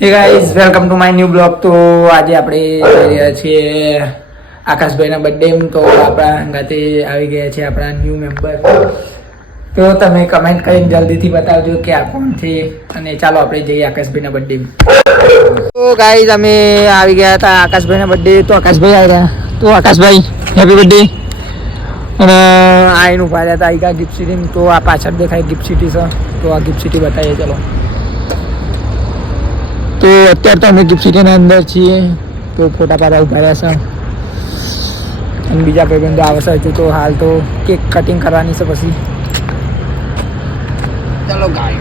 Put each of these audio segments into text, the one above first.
Hey guys welcome to my new blog. તો આજે આપણે જઈ રહ્યા છીએ આકાશભાઈના બર્થડે. તો આપણા અંગાતે આવી ગયા છે આપણા ન્યૂ મેમ્બર. તો તમે કમેન્ટ કરીને જલ્દીથી બતાવજો કે આ કોણ છે. અને ચાલો આપણે જઈએ આકાશભાઈના બર્થડે. તો ગાઈઝ અમે આવી ગયા હતા આકાશભાઈના બર્થડે. તો આકાશભાઈ આવી ગયા. તો આકાશભાઈ હેપી બર્થડે. અને આઈને ઉભા રહ્યા હતા આઈકા ગિફ્ટ સિટી. તો આ પાછળ દેખાય ગિફ્ટ સિટી છે. તો આ ગિફ્ટ સિટી બતાવીએ ચલો. તો અત્યારે તો અમે ગિફ્ટ સિટીના અંદર છીએ. તો ફોટા પાડા ઉભા રહ્યા છે અને બીજા ભાઈબંધો આવશે હજુ. તો હાલ તો કેક કટિંગ કરવાની છે પછી. ચલો ગાય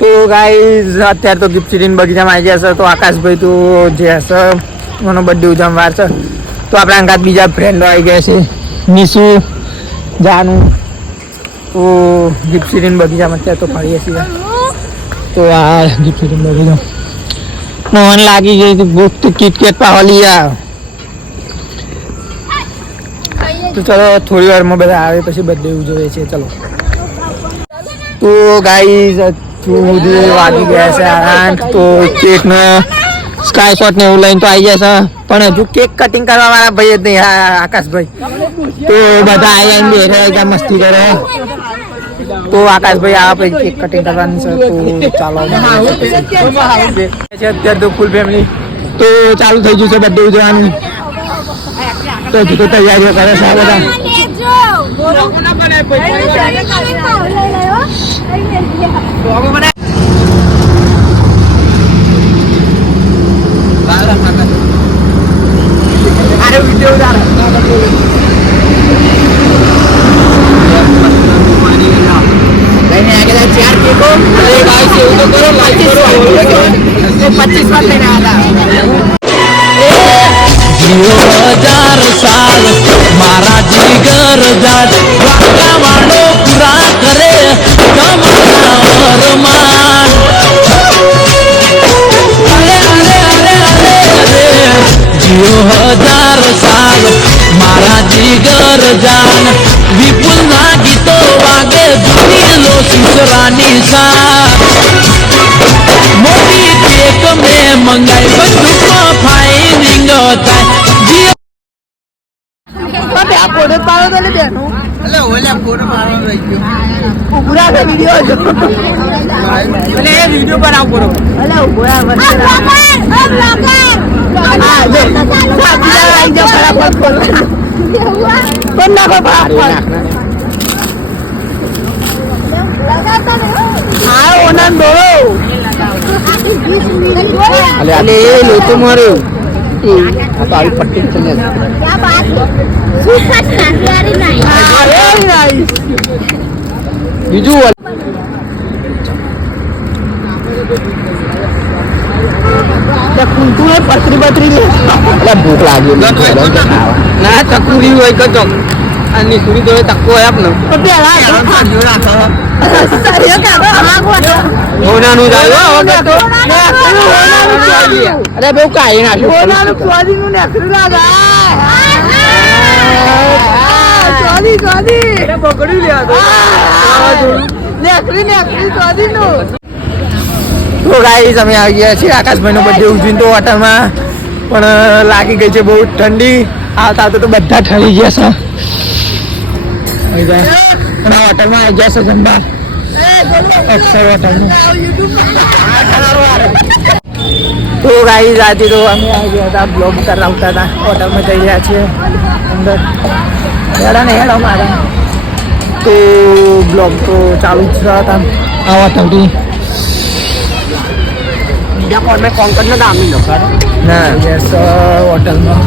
તો ગાઈઝ અત્યારે તો ગિફ્ટ સિટીના બગીચામાં આવી ગયા છે. તો આકાશભાઈ તો જે હશે એનો બર્થડે ઉજવવા છે. તો આપણા અંગાત બીજા ફ્રેન્ડો આવી ગયા છે નિશુ જાનુ. તો ગિફ્ટ સિટીના બગીચામાં અત્યારે તો ફરીએ છીએ. તો આ ગિફ્ટ સિટીનો બગીચો મને લાગી ગઈ હતી ભૂખ. તો કિટકેટ પાવલી આ. તો ચલો થોડી વારમાં બધા આવે પછી બર્થડે ઉજવે છે. ચલો તો ગાઈઝ સુધી વાગી ગયા છે 8. તો કેકનો સ્કાય શોટ ને એવું લઈને તો આવી ગયા છે. પણ હજુ કેક કટિંગ કરવા વાળા ભાઈ જ નહીં આકાશભાઈ. તો બધા આવીને બેઠા મસ્તી કરે. તો આકાશભાઈ આ પછી કેક કટિંગ કરવાની છે. તો ચાલો અત્યારે તો ફૂલ ફેમિલી. તો ચાલુ થઈ ગયું છે બર્થડે ઉજવવાનું. તો હજુ તો તૈયારીઓ કરે છે આ બધા. साल मारा जिगर जात वाका वाड़ो पूरा करे कमाना अरमान अरे अरे अरे अरे अरे जियो 1000 साल मारा जिगर जान विपुल ना गीतो वागे दुनिया लो सुसरानी सा मोटी केक में मंगाई बंदूक फाइनिंग થાય આ ફોટો પાડો તો લે બેનો એટલે ઓલા ફોટો મારવાનો રહી ગયો. ઉભરા કે વિડિયો જો એટલે એ વિડિયો બનાવ પૂરો. અલે ઉભરા વચ્ચે આ જો સાચી આવી જો ફટાફટ ખોલ કોણ ના ફટાફટ આ ઓનન દોરો અલે એ લોતો માર્યો. આ તો આવી પટ્ટી ચલે. क्या बात सुपर सारी नहीं अरे नाइस બીજું कुंतु है पथरी पथरी ले એટલે ભૂખ લાગી ના ચકુરી હોય કચો અને સુરી તો તક્કો હોય આપનો तो पेला सरिया का आग वाला હોનાનું જાય વગર તો અરે બહુ કાઈ નાખ્યો. હોનાનું સ્વાદી નું નેકરી લાગા સ્વાદી સ્વાદી અરે પકડી લ્યા તો નેકરી નેકરી સ્વાદી નું. તો ગાઈસ અમે આવી ગયા છીએ આકાશભાઈનો બર્થડે ઉજવીને. તો હોટલમાં પણ લાગી ગઈ છે બહુ ઠંડી. આવતા આવતા તો બધા ઠરી ગયા છે. અને હોટલમાં આવી ગયા છે જમવા અક્ષર હોટલમાં. તો ગાઈસ આજે તો અમે આવી ગયા હતા બ્લોગ કરાવતા હતા. હોટલમાં જઈ રહ્યા છીએ અંદર. હેડા ને હેડા મારા તો બ્લોગ તો ચાલુ જ હતા આ હોટલથી. બીજા કોણ મેં કોન્કર ને દામી લો ના યસ હોટલમાં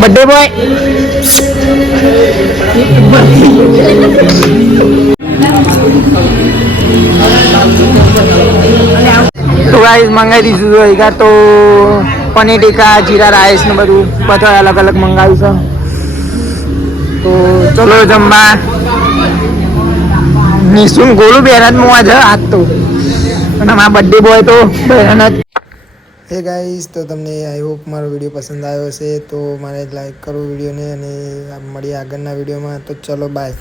બર્થડે બોય તો ગાઈસ મંગાવી દીધું હોય તો પનીર ટીકા જીરા રાઈસ ને બધું બધા અલગ અલગ મંગાવ્યું છે. તો ચલો જમવા. નિશુન ગોલું બેરાજમાં આજે આજ તો અને મારા બર્થડે બોય તો બેરાજ. હે ગાઈસ, તો તમને આઈ હોપ મારો વિડીયો પસંદ આવ્યો હશે તો મારે લાઈક કરો વિડીયોને અને મળીએ આગળના વિડીયોમાં. તો ચલો બાય.